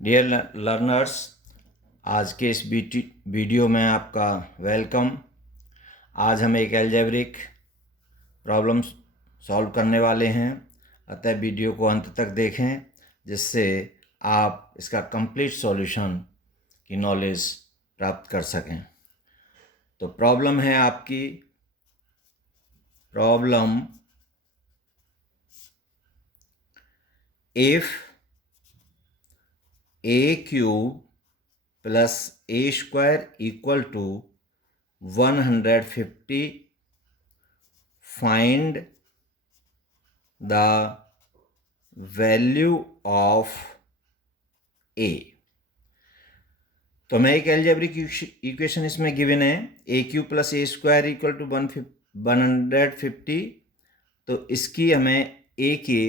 Dear learners, आज के इस वीडियो में आपका वेलकम। आज हम एक अलजेब्रिक प्रॉब्लम सॉल्व करने वाले हैं, अतः वीडियो को अंत तक देखें जिससे आप इसका कंप्लीट सॉल्यूशन की नॉलेज प्राप्त कर सकें। तो प्रॉब्लम है आपकी problem if a cube plus a square equal to 150, find the value of a। तो हमें एक अलजेब्रिक इक्वेशन इसमें गिवन है, a cube plus a square equal to 150। तो इसकी हमें a के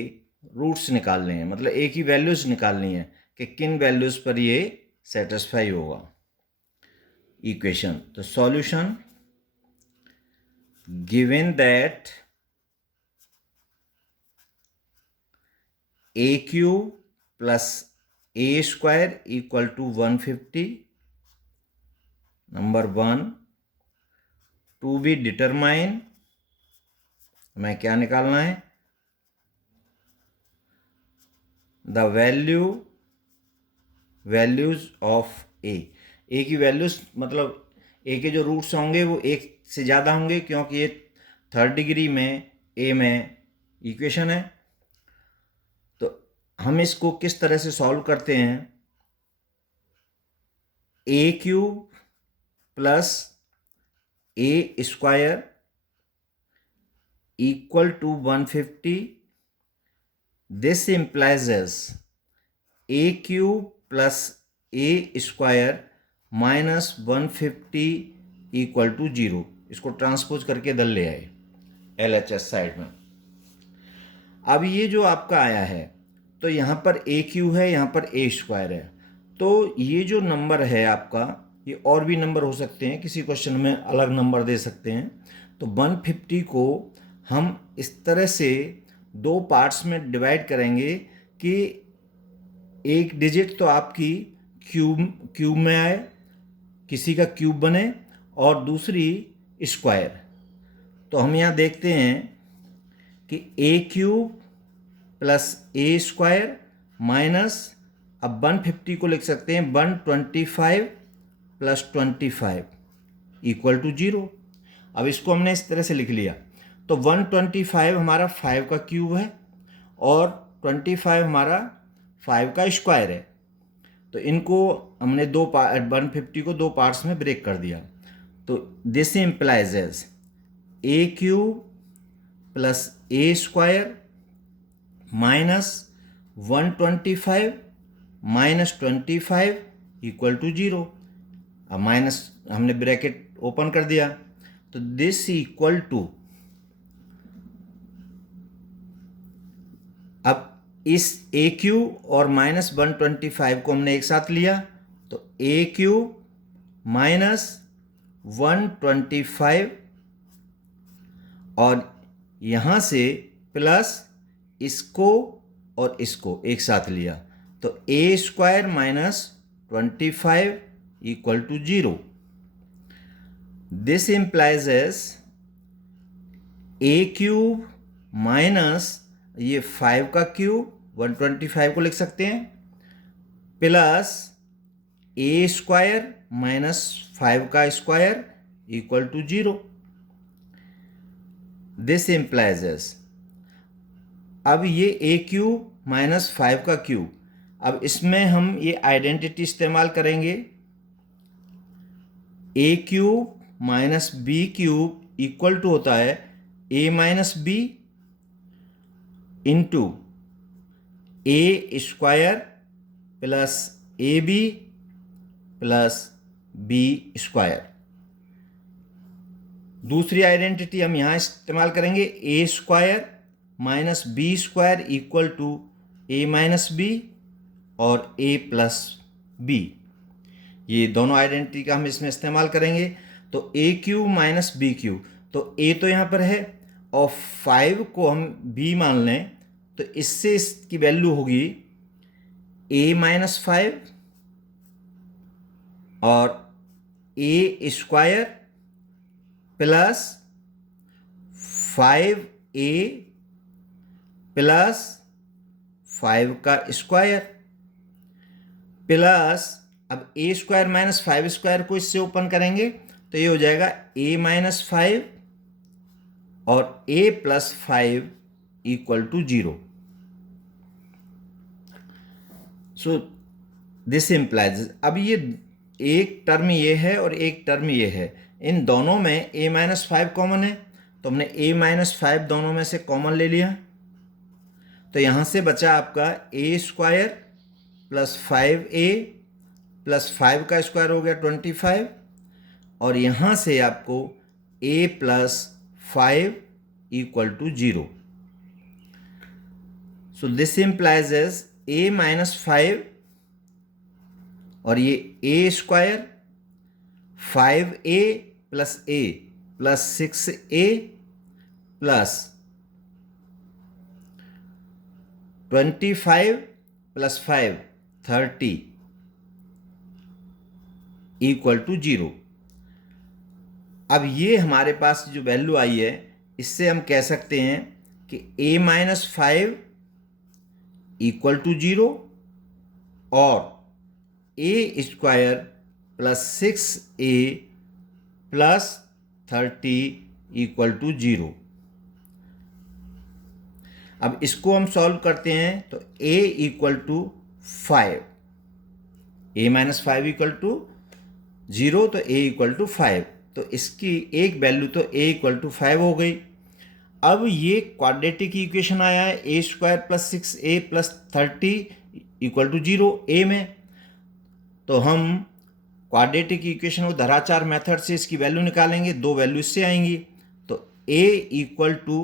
रूट्स निकालने हैं, मतलब a की वैल्यूज निकालनी है कि किन वैल्यूज पर ये सेटिस्फाई होगा इक्वेशन। तो solution, given that a cube plus a square equal to 150, number 1। To be determine, हमें क्या निकालना है, द वैल्यूज ऑफ ए की वैल्यूज, मतलब ए के जो रूट्स होंगे वो एक से ज़्यादा होंगे क्योंकि ये थर्ड डिग्री में ए में इक्वेशन है। तो हम इसको किस तरह से सॉल्व करते हैं, A cube plus A square equal to 150, this implies as a cube plus A square minus 150 equal to 0। इसको ट्रांसपोज करके इधर ले आए LHS साइड में। अब ये जो आपका आया है, तो यहाँ पर ए क्यू है, यहाँ पर ए स्क्वायर है। तो ये जो नंबर है आपका, ये और भी नंबर हो सकते हैं, किसी क्वेश्चन में अलग नंबर दे सकते हैं। तो 150 को हम इस तरह से दो पार्ट्स में डिवाइड करेंगे कि एक डिजिट तो आपकी क्यूब में आए, किसी का क्यूब बने, और दूसरी स्क्वायर। तो हम यहाँ देखते हैं कि ए क्यूब प्लस ए स्क्वायर माइनस, अब 150 को लिख सकते हैं 125 प्लस 25 इक्वल टू 0। अब इसको हमने इस तरह से लिख लिया। तो 125 हमारा 5 का क्यूब है और 25 हमारा 5 का स्क्वायर है। तो इनको हमने 150 को दो पार्ट्स में ब्रेक कर दिया। तो this implies as A cube plus A square minus 125 minus 25 equal to 0। अब माइनस हमने ब्रैकेट ओपन कर दिया, तो दिस इक्वल टू, अब इस ए क्यूब और माइनस 125 को हमने एक साथ लिया, तो ए क्यूब माइनस 125 और यहाँ से प्लस इसको और इसको एक साथ लिया, तो A square minus 25 equal to 0। This implies as A cube minus ये 5 का क्यूब 125 को लिख सकते हैं, प्लस ए स्क्वायर माइनस 5 का square equal to 0। This implies as, अब ये ए क्यूब माइनस 5 का क्यूब, अब इसमें हम ये आइडेंटिटी इस्तेमाल करेंगे, A cube minus B cube equal to होता है A minus B into A square plus A B plus B square. दूसरी आइडेंटिटी हम यहाँ इस्तेमाल करेंगे, A square minus B square equal to A minus B और ए प्लस बी। ये दोनों आइडेंटिटी का हम इसमें इस्तेमाल करेंगे। तो ए क्यूब माइनस बी क्यूब, तो ए तो यहाँ पर है और 5 को हम बी मान लें, तो इससे इसकी वैल्यू होगी a माइनस 5 और a square plus 5a plus 5 का स्क्वायर प्लस, अब a स्क्वायर माइनस 5 स्क्वायर को इससे ओपन करेंगे तो ये हो जाएगा a माइनस 5 और a plus 5 equal to 0। So this implies, अब ये एक टर्म ये है और एक टर्म ये है, इन दोनों में a माइनस 5 कॉमन है तो हमने a माइनस 5 दोनों में से कॉमन ले लिया, तो यहाँ से बचा आपका a square plus 5a plus 5 का स्क्वायर हो गया 25, और यहाँ से आपको a plus 5 equal to 0। So this implies as a minus 5 और ये a square 5a plus 6a plus 25 plus 5 30 equal to 0। अब ये हमारे पास जो वैल्यू आई है इससे हम कह सकते हैं कि a माइनस 5 इक्वल टू 0 और a square plus 6a plus 30 equal to 0। अब इसको हम सॉल्व करते हैं तो a equal to 5, a minus 5 equal to 0 तो a इक्वल टू 5, तो इसकी एक वैल्यू तो a इक्वल टू 5 हो गई। अब ये क्वाड्रेटिक इक्वेशन आया है a square plus 6a plus 30 equal to 0 a में, तो हम क्वाड्रेटिक इक्वेशन को धराचार मेथड से इसकी वैल्यू निकालेंगे, दो वैल्यू इससे आएंगी, तो a इक्वल टू,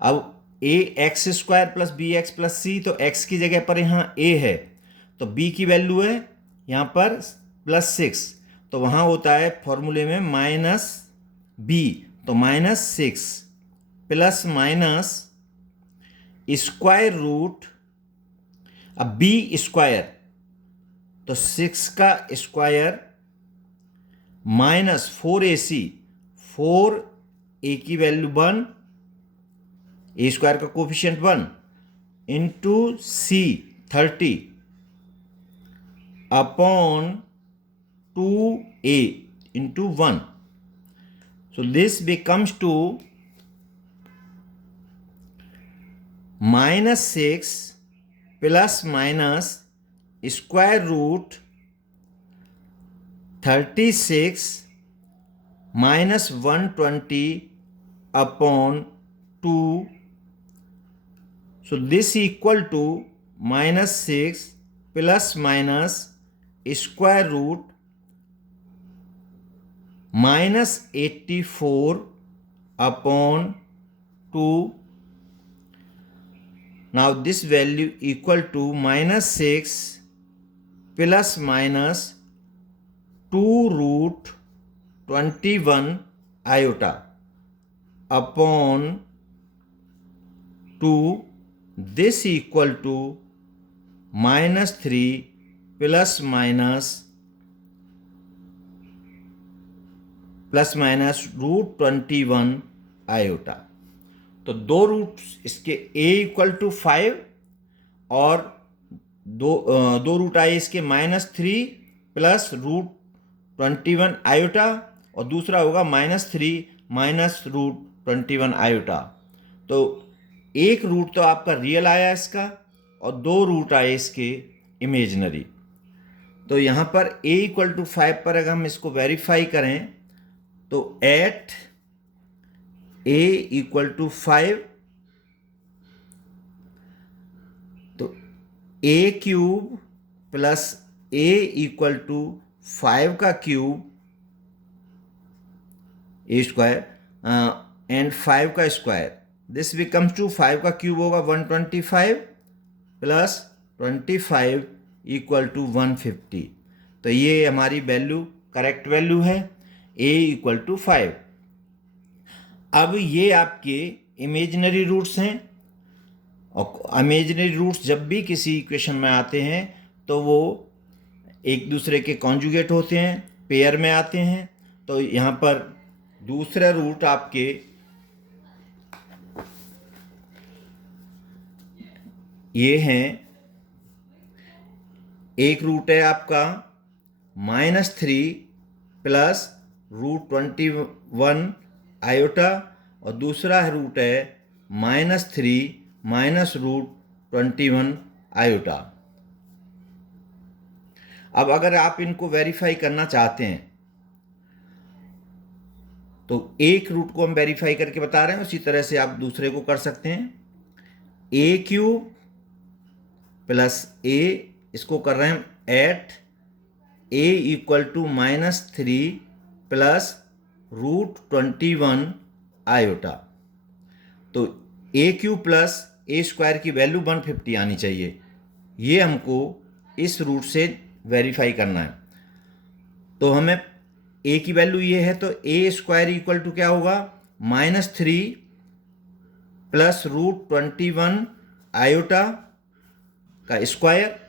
अब a X square plus B X plus C, तो x की जगह पर यहाँ a है तो b की वैल्यू है यहाँ पर प्लस 6, तो वहाँ होता है फॉर्मूले में माइनस b, तो minus 6 plus minus square root, अब b स्क्वायर तो 6 का स्क्वायर माइनस 4ac, 4a की वैल्यू 1, ए स्क्वायर का coefficient 1 into c 30 upon 2a into 1, so this becomes to minus 6 plus minus square root 36 minus 120 upon 2, so this equal to minus 6 plus minus square root minus 84 upon 2. Now this value equal to minus 6 plus minus 2 root 21 iota upon 2. This equal to minus 3 plus minus root 21 iota, तो दो root इसके a equal to 5 और दो root आए इसके -3 plus root 21 iota, और दूसरा होगा -3 माइनस रूट 21 आयोटा। तो एक रूट तो आपका रियल आया इसका और दो रूट आए इसके इमेजनरी। तो यहाँ पर a इक्वल टू 5 पर अगर हम इसको वेरीफाई करें तो एट a इक्वल टू 5, तो a cube plus a equal to 5 का क्यूब a स्क्वायर एंड 5 का स्क्वायर, दिस बिकम्स टू 5 का क्यूब होगा 125 प्लस 25 इक्वल टू 150। तो ये हमारी वैल्यू करेक्ट वैल्यू है a इक्वल टू 5। अब ये आपके इमेजिनरी रूट्स हैं और इमेजिनरी रूट्स जब भी किसी इक्वेशन में आते हैं तो वो एक दूसरे के कॉन्जुगेट होते हैं, पेयर में आते हैं। तो यहाँ पर दूसरा रूट आपके ये हैं, एक रूट है आपका -3 प्लस √21 आयोटा और दूसरा रूट है -3 माइनस √21 आयोटा। अब अगर आप इनको वेरीफाई करना चाहते हैं तो एक रूट को हम वेरीफाई करके बता रहे हैं, उसी तरह से आप दूसरे को कर सकते हैं। a³ प्लस a, इसको कर रहे हैं एट a = -3 प्लस √21 आयोटा। तो a³ प्लस a² की वैल्यू 150 आनी चाहिए। ये हमको इस रूट से वेरीफाई करना है। तो हमें a की वैल्यू ये है, तो a² = क्या होगा, -3 प्लस √21 आयोटा का स्क्वायर।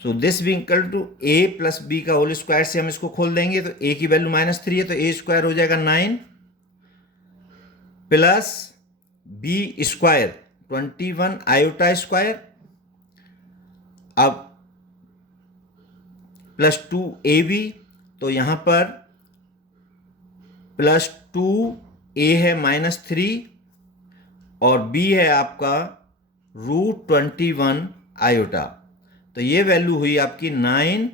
सो दिस भी equal to a plus b का होल स्क्वायर से हम इसको खोल देंगे। तो a की वैल्यू -3 है तो a² हो जाएगा 9 प्लस b² 21 आयोटा स्क्वायर। अब +2ab, तो यहाँ पर +2a है -3 और b है आपका √21 आयोटा। तो ये वैल्यू हुई आपकी 9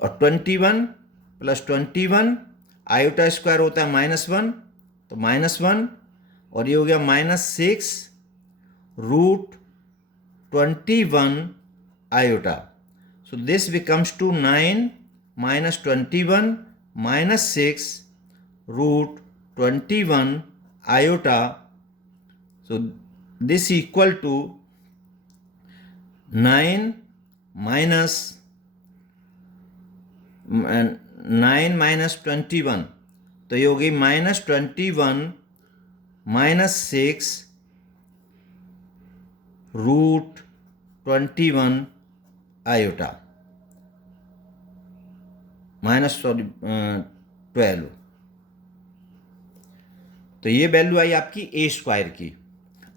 और 21 प्लस 21 आयोटा स्क्वायर होता है -1, तो -1 और ये हो गया -6 √21 iota. So this becomes to 9 minus 21 minus 6 √21 iota. So this equal to 9 minus 21, तो ये हो गई -21 minus 6 √21 आयोटा -12। तो ये वैल्यू आई आपकी a² की।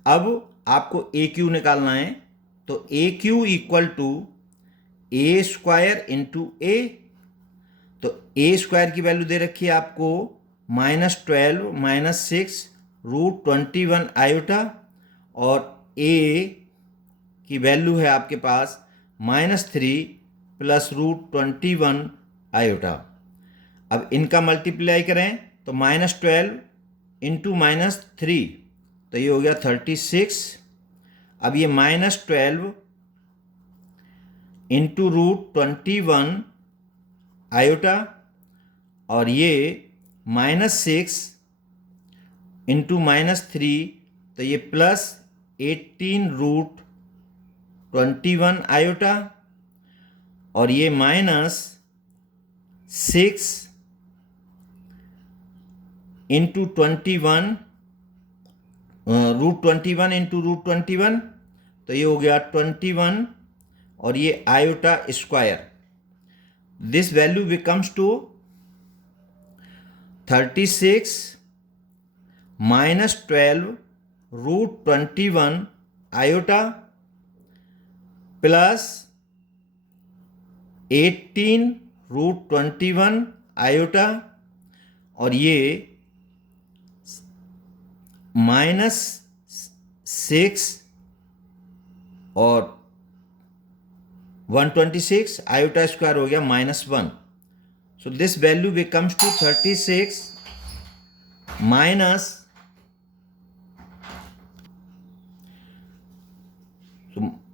अब आपको a³ निकालना है, तो a³ = a² इंटू a। तो a² की वैल्यू दे रखी है आपको -12 माइनस 6 √21 आयोटा और a की वैल्यू है आपके पास -3 प्लस √21 आयोटा। अब इनका मल्टीप्लाई करें तो -12 इंटू -3, तो ये हो गया 36। अब ये -12 इंटू √21 आयोटा और ये -6 इंटू -3, तो ये +18 √21 आयोटा और ये -6 इंटू 21 √21 इंटू √21, तो ये हो गया 21 और ये iota square. This value becomes to 36 -12 √21 iota plus 18 √21 iota और ये -6 और 126 आयोटा स्क्वायर हो गया -1। So this value becomes to 36 minus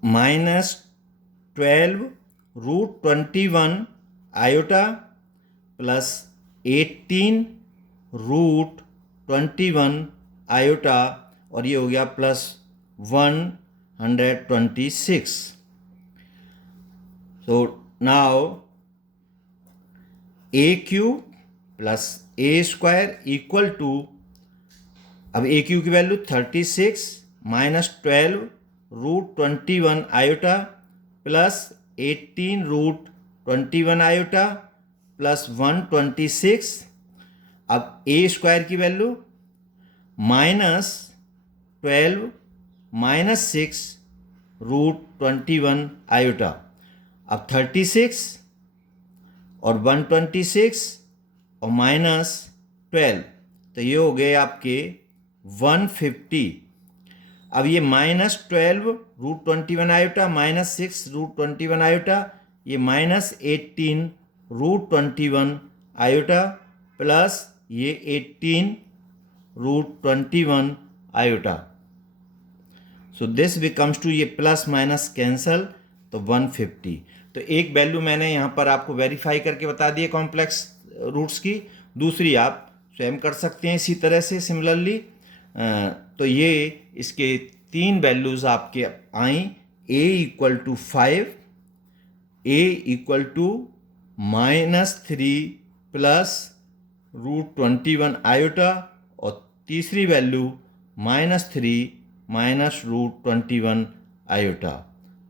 -12 √21 iota plus 18 √21 iota और ये हो गया +126। So now a³ + a² equal to, अब a³ की value 36 -12√21 iota plus 18√21 iota plus 126। अब ए स्क्वायर की वैल्यू -12 -6√21 आयोटा। अब 36 और 126 और -12, तो ये हो गए आपके 150। अब ये -12√21 आयोटा -6√21 आयोटा, ये -18√21 आयोटा प्लस ये 18√21 iota. So this becomes to, ये प्लस माइनस कैंसल, तो 150। तो एक वैल्यू मैंने यहाँ पर आपको वेरीफाई करके बता दी है कॉम्प्लेक्स रूट्स की, दूसरी आप स्वयं कर सकते हैं इसी तरह से सिमिलरली। तो ये इसके 3 वैल्यूज़ आपके आई, a equal to 5, a equal to -3 plus √21 iota, और तीसरी वैल्यू -3 -√21 आयोटा।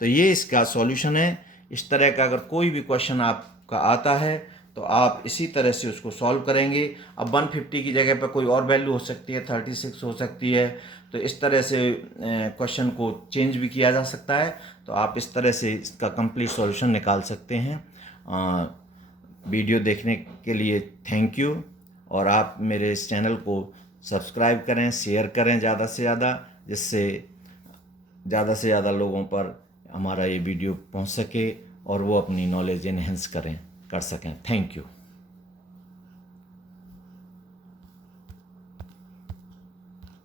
तो ये इसका सॉल्यूशन है। इस तरह का अगर कोई भी क्वेश्चन आपका आता है तो आप इसी तरह से उसको सॉल्व करेंगे। अब 150 की जगह पर कोई और वैल्यू हो सकती है, 36 हो सकती है, तो इस तरह से क्वेश्चन को चेंज भी किया जा सकता है। तो आप इस तरह से इसका कंप्लीट सॉल्यूशन निकाल सकते हैं। वीडियो देखने के लिए थैंक यू, और आप मेरे इस चैनल को सब्सक्राइब करें, शेयर करें ज़्यादा से ज़्यादा, जिससे ज़्यादा से ज़्यादा लोगों पर हमारा ये वीडियो पहुंच सके और वो अपनी नॉलेज इन्हेंस कर सकें। Thank you.